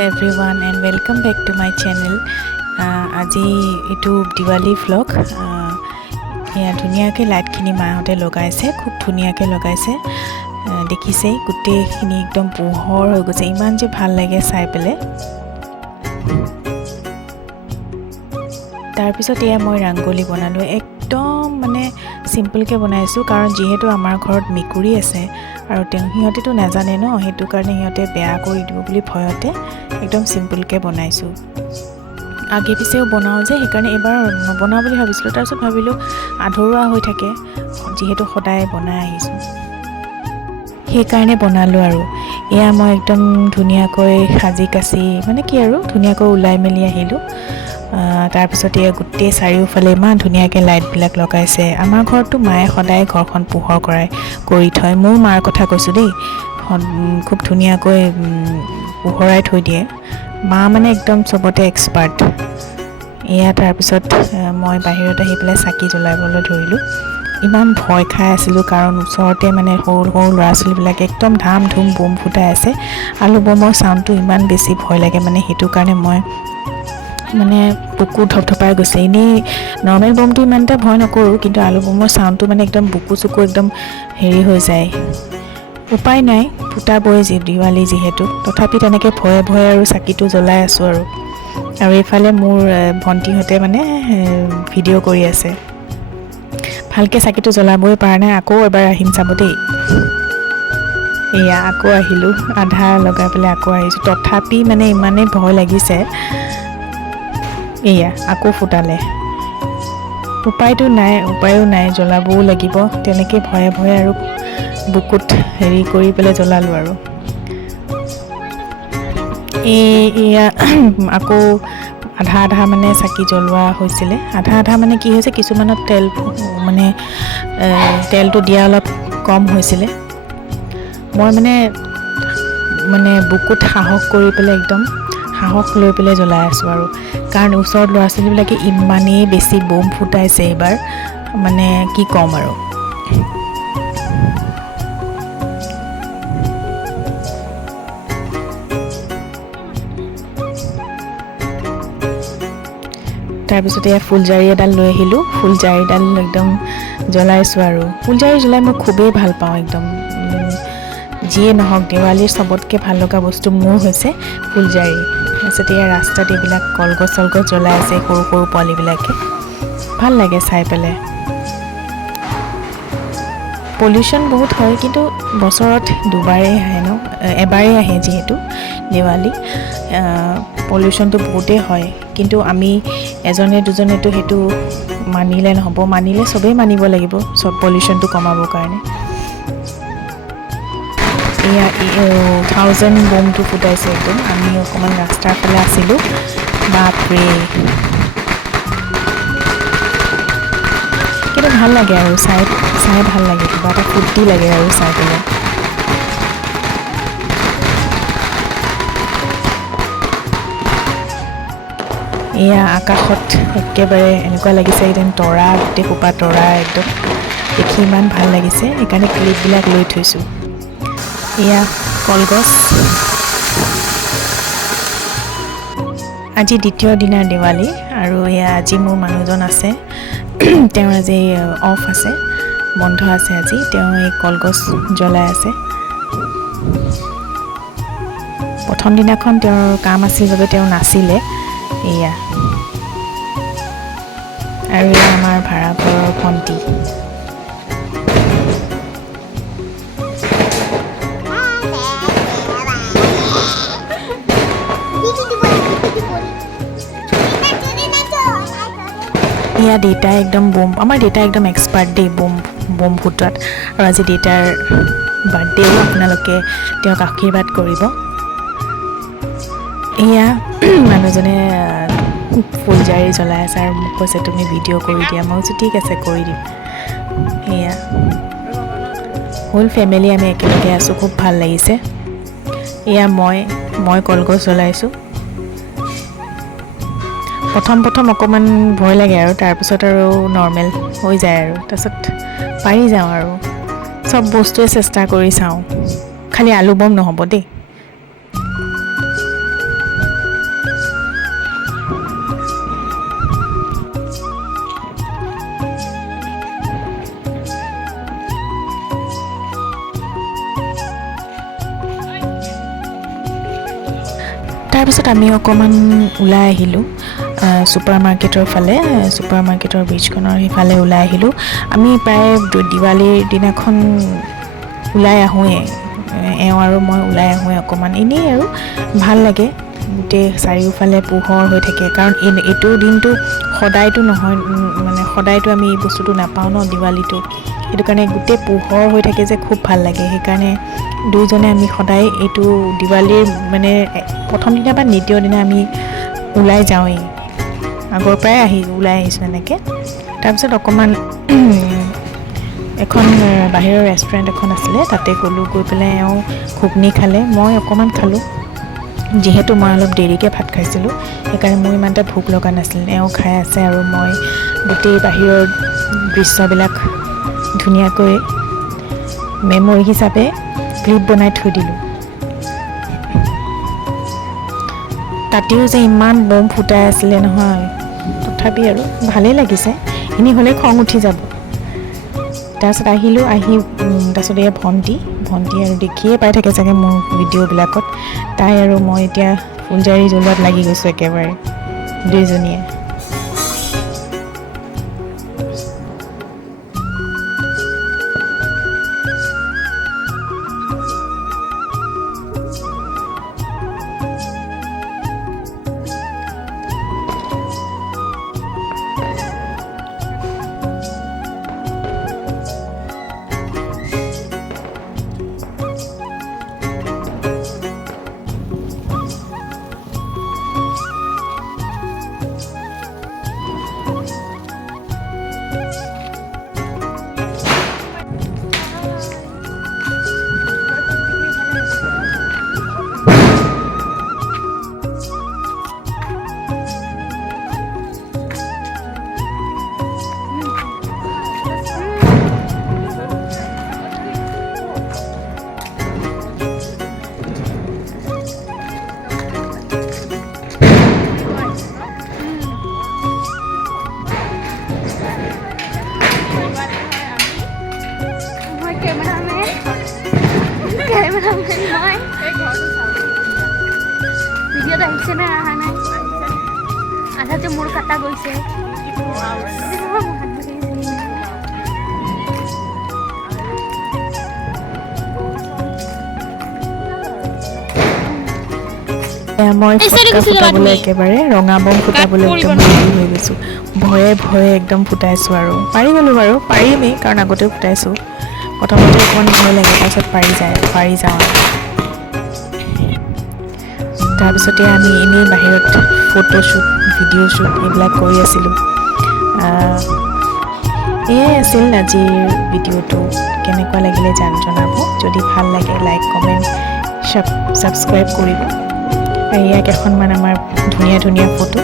everyone and welcome back to my channel. আজি এইটো Diwali vlog. এয়া ধুনীয়াকৈ লাইটখিনি মাহঁতে লগাইছে, খুব ধুনীয়াকৈ লগাইছে। দেখিছে গোটেইখিনি একদম পোহৰ হৈ গৈছে, ইমান যে ভাল লাগে চাই পেলাই। তাৰপিছত এয়া মই ৰংগোলী বনালোঁ, একদম মানে চিম্পলকৈ বনাইছোঁ, কাৰণ যিহেতু আমাৰ ঘৰত মেকুৰী আছে আৰু সিহঁতেতো নাজানে ন, সেইটো কাৰণে সিহঁতে বেয়া কৰি দিব বুলি ভয়তে একদম চিম্পলকৈ বনাইছোঁ। আগে পিছেও বনাওঁ যে, সেইকাৰণে এবাৰ নবনাওঁ বুলি ভাবিছিলোঁ। তাৰপিছত ভাবিলোঁ আধৰুৱা হৈ থাকে, যিহেতু সদায় বনাই আহিছোঁ, সেইকাৰণে বনালোঁ। আৰু এয়া মই একদম ধুনীয়াকৈ সাজি কাচি মানে কি আৰু ধুনীয়াকৈ ওলাই মেলি আহিলোঁ। তাৰপিছত এয়া গোটেই চাৰিওফালে ইমান ধুনীয়াকৈ লাইটবিলাক লগাইছে। আমাৰ ঘৰততো মায়ে সদায় ঘৰখন পোহৰ কৰি থয়। মোৰ মাৰ কথা কৈছোঁ দেই, খুব ধুনীয়াকৈ পোহৰাই থৈ দিয়ে। মা মানে একদম চবতে এক্সপাৰ্ট। এয়া তাৰপিছত মই বাহিৰত আহি পেলাই চাকি জ্বলাবলৈ ধৰিলোঁ। ইমান ভয় খাই আছিলোঁ, কাৰণ ওচৰতে মানে সৰু সৰু ল'ৰা ছোৱালীবিলাকে একদম ধাম ধুম বোম ফুটাই আছে। আলু বমৰ চাউণ্ডটো ইমান বেছি ভয় লাগে, মানে সেইটো কাৰণে মই মানে বুকু ধপধপাই গৈছে। এনেই নৰ্মেল বমটো ইমান এটা ভয় নকৰোঁ, কিন্তু আলু বমৰ চাউণ্ডটো মানে একদম বুকু চকু একদম হেৰি হৈ যায়। উপায় নাই, ফুটাবই দিৱালী যিহেতু। তথাপি তেনেকৈ ভয়ে ভয়ে আৰু চাকিটো জ্বলাই আছোঁ। আৰু এইফালে মোৰ ভণ্টিহঁতে মানে ভিডিঅ' কৰি আছে। ভালকৈ চাকিটো জ্বলাবই পৰা নাই, আকৌ এবাৰ আহিম চাব দেই। এয়া আকৌ আহিলোঁ, আধা লগাই পেলাই আকৌ আহিছোঁ। তথাপি মানে ইমানেই ভয় লাগিছে। এয়া আকৌ ফুটালে, উপায়ো নাই, জ্বলাবও লাগিব। তেনেকৈ ভয়ে ভয়ে আৰু বুকুত হেৰি কৰি পেলাই জ্বলালোঁ। আৰু এয়া আকৌ আধা মানে চাকি জ্বলোৱা হৈছিলে। আধা মানে কি হৈছে, কিছুমানত তেলটো দিয়া অলপ কম হৈছিলে। মই মানে বুকুত সাহস কৰি পেলাই একদম সাহস লৈ পেলাই জ্বলাই আছোঁ। আৰু কাৰণ ওচৰত ল'ৰা ছোৱালীবিলাকে ইমানেই বেছি বোম ফুটাইছে এইবাৰ, মানে কি ক'ম আৰু। তাৰপিছতে এয়া ফুলজাৰি এডাল লৈ আহিলোঁ, ফুলজাৰিডাল একদম জ্বলাইছোঁ। আৰু ফুলজাৰি জ্বলাই মই খুবেই ভাল পাওঁ একদম। যিয়ে নহওক, দেৱালীৰ চবতকৈ ভাল লগা বস্তু মোৰ হৈছে ফুলজাৰি। তাৰপিছত এয়া ৰাস্তাত এইবিলাক কলগছ চলগছ জ্বলাই আছে, সৰু সৰু পোৱালীবিলাকে, ভাল লাগে চাই পেলাই। পলিউশ্যন বহুত হয়, কিন্তু বছৰত দুবাৰেই আহে ন, এবাৰেই আহে যিহেতু দেৱালী। পলিউশ্যনটো বহুতেই হয়, কিন্তু আমি এজনে দুজনেতো সেইটো মানিলে নহ'ব, মানিলে চবেই মানিব লাগিব চব পলিউশ্যনটো কমাবৰ কাৰণে। এয়া 1000 বোমটো ফুটাইছে একদম। আমি অকণমান ৰাস্তাৰ ফালে আছিলোঁ, বাপৰে। কিন্তু ভাল লাগে আৰু চাই ভাল লাগে, কিবা এটা ফূৰ্তি লাগে আৰু চাই পেলাই। এয়া আকাশত একেবাৰে এনেকুৱা লাগিছে একদম তৰা, গোটেই সোপা তৰা একদম দেখি ইমান ভাল লাগিছে, সেইকাৰণে ক্লিপবিলাক লৈ থৈছোঁ। এয়া কলগছ। আজি দ্বিতীয় দিনাৰ দেৱালী, আৰু এয়া আজি মোৰ মানুহজন আছে, তেওঁৰ আজি অফ আছে, বন্ধ আছে আজি। তেওঁ এই কলগছ জ্বলাই আছে। প্ৰথম দিনাখন তেওঁৰ কাম আছিল বাবে তেওঁ নাছিলে। এয়া আৰু এয়া আমাৰ ভাড়াঘৰৰ ভণ্টি। এয়া দেউতাই একদম আমাৰ দেউতাই একদম এক্সপাৰ্ট দেই বোম ফুটোৱাত। আৰু আজি দেউতাৰ বাৰ্থডেও, আপোনালোকে তেওঁক আশীৰ্বাদ কৰিব। এয়া মানুহজনে ফুলজাৰি জ্বলাই আছে আৰু মোক কৈছে তুমি ভিডিঅ' কৰি দিয়া। মই কৈছোঁ ঠিক আছে, কৰি দিম। এয়া হোল ফেমিলি আমি একেলগে আছোঁ, খুব ভাল লাগিছে। এয়া মই কলগছ জ্বলাইছোঁ। প্ৰথম অকণমান ভয় লাগে, আৰু তাৰপিছত আৰু নৰ্মেল হৈ যায়, আৰু তাৰপিছত পাৰি যাওঁ। আৰু চব বস্তুৱে চেষ্টা কৰি চাওঁ, খালি আলু বম নহ'ব দেই। তাৰপিছত আমি অকণমান ওলাই আহিলোঁ ছুপাৰ মাৰ্কেটৰ ফালে, ছুপাৰ মাৰ্কেটৰ ব্ৰিজখনৰ সিফালে ওলাই আহিলোঁ। আমি প্ৰায় দিৱালীৰ দিনাখন ওলাই আহোঁৱেই, এওঁ আৰু মই ওলাই আহোঁৱেই অকণমান, এনেই আৰু ভাল লাগে। গোটেই চাৰিওফালে পোহৰ হৈ থাকে, কাৰণ এইটো দিনটো সদায়তো নহয়, মানে সদায়তো আমি এই বস্তুটো নাপাওঁ ন দিৱালীটো, সেইটো কাৰণে গোটেই পোহৰ হৈ থাকে যে খুব ভাল লাগে। সেইকাৰণে দুইজনে আমি সদায় এইটো দিৱালীৰ মানে প্ৰথম দিনা বা দ্বিতীয় দিনা আমি ওলাই যাওঁৱেই, আগৰ পৰাই ওলাই আহিছোঁ এনেকৈ। তাৰপিছত অকণমান এখন বাহিৰৰ ৰেষ্টুৰেণ্ট এখন আছিলে, তাতে গ'লোঁ। গৈ পেলাই এওঁ ঘুগনি খালে, মই অকণমান খালোঁ। যিহেতু মই অলপ দেৰিকৈ ভাত খাইছিলোঁ, সেইকাৰণে মোৰ ইমান এটা ভোক লগা নাছিল। এওঁ খাই আছে আৰু মই গোটেই বাহিৰৰ দৃশ্যবিলাক ধুনীয়াকৈ মেমৰি হিচাপে ক্লিপ বনাই থৈ দিলোঁ। তাতেও যে ইমান বম ফুটাই আছিলে নহয়, তথাপি আৰু ভালেই লাগিছে, এনেই হ'লে খং উঠি যাব। তাৰপিছত আহিলোঁ, তাৰপিছত এই ভণ্টি আৰু দেখিয়ে পাই থাকে চাগে মোৰ ভিডিঅ'বিলাকত, তাই আৰু মই এতিয়া ফুলজাৰি জ্বলোৱাত লাগি গৈছোঁ একেবাৰে দুইজনীয়ে। ভিডিঅ'ত আহিছে নে অহা নাই? আধাতে মোৰ কাটা গৈছে। মই ফটকা ফুটাবলৈ একেবাৰে ৰঙা বম ফুটাবলৈ একদম ৰেডি হৈ গৈছোঁ। ভয়ে একদম ফুটাইছোঁ আৰু পাৰি গ'লোঁ বাৰু, পাৰিমেই কাৰণ আগতেও ফুটাইছোঁ। প্ৰথমতে অকণমান ভয় লাগে, তাৰপিছত পাৰি যাওঁ আৰু। তাৰপিছতে আমি এনেই বাহিৰত ফটোশ্বুট, ভিডিঅ' শ্বুট এইবিলাক কৰি আছিলোঁ। এয়াই আছিল আজিৰ ভিডিঅ'টো। কেনেকুৱা লাগিলে জনাব। যদি ভাল লাগে লাইক, কমেণ্ট, ছাবস্ক্ৰাইব কৰিব। এয়া কেইখনমান আমাৰ ধুনীয়া ফটো।